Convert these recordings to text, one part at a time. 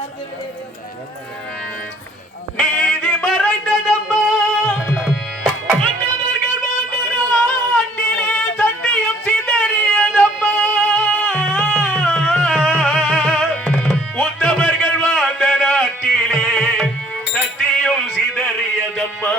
பார்க்கவில்லை நீதி மறைந்ததம்மா. மன்னவர்கள் வாழ்ந்த நாட்டிலே சத்தியம் சிதறியதம்மா. உத்தமர்கள் வாழ்ந்த நாட்டிலே சத்தியம் சிதறியதம்மா.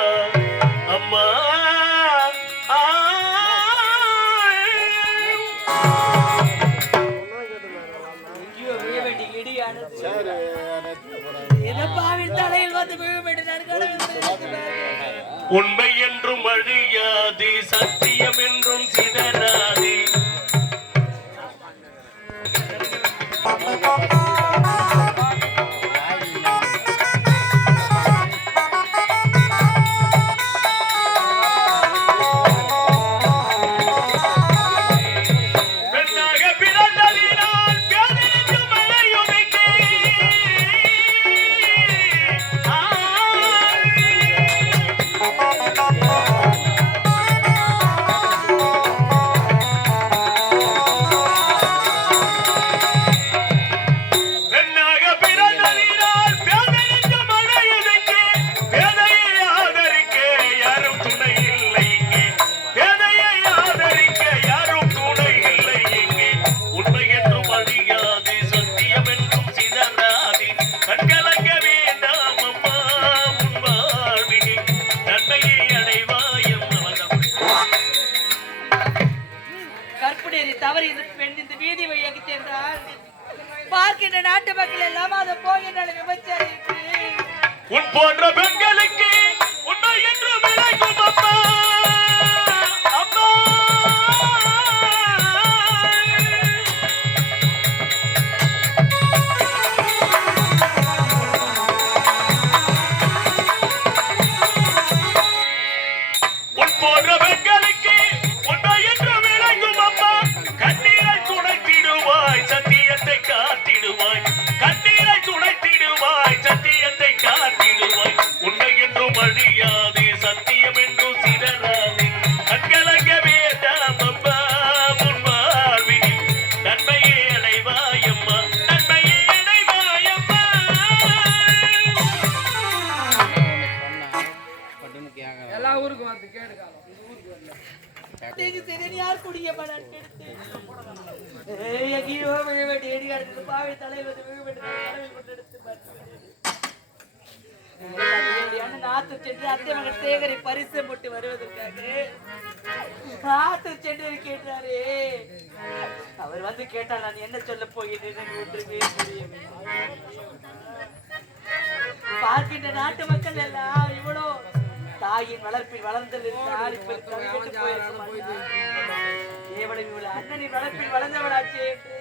என தலையில் வந்து விழும் என்று நான் கடவுள் உண்மை என்றும் அழியாதி சக்தி. கற்புடேறி தவறி இந்த பெண் இந்த வீதி வழியாக சென்றால் பார்க்கின்ற நாட்டு மக்கள் எல்லாம் அதை போகின்ற விபச்சாரி உன் போன்ற பெண்களுக்கு உண்மை என்று விளக்கும் நீங்க யார் எங்கேயோ விழ வேண்டிய கிடக்குது விழ வேண்டிய நாத்து சென்று பரிசு போட்டு வருவதற்காக நாத்து சென்று கேட்டாரே அவர் வந்து கேட்டார் நான் என்ன சொல்ல போகிறேன் ஒன்றுமே புரியவில்லை பார்க்கின்ற நாட்டு மக்கள் எல்லாம் இவ்வளோ தாயின் வளர்ப்பில் வளர்ந்திருந்தால். கேவலம் இவ்வளவு அண்ணனின் வளர்ப்பில் வளர்ந்தவளாச்சே என்று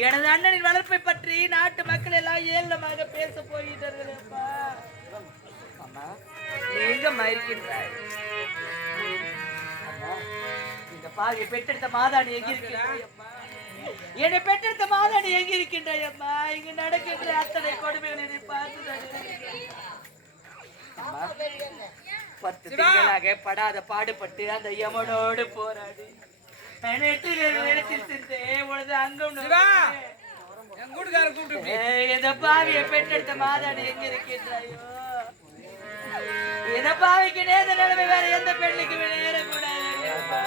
எனது அண்ணனின் வளர்ப்பை பற்றி நாட்டு மக்கள் எல்லாம் ஏளனமாக பேச போகிறார்கள் அம்மா, இந்த பாவியை பெற்றெடுத்த மாதாணி எங்க இருக்கின்றாய் அம்மா? என்னை பெற்றெடுத்த மாதாணி எங்க இருக்கின்றாய் அம்மா? இங்கு நடக்கின்ற அத்தனை கொடுமைகளை பார்த்து பத்து திங்களாக படாத பாடுபட்டு அந்த யமனோடு போராடி. பெற்றெடுத்த மாதாடு எங்க இருக்கின்றாயோ? இந்த பாவிக்கு நேர்ந்த நிலைமை வேற எந்த பெண்ணுக்கு அம்மா.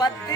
பத்து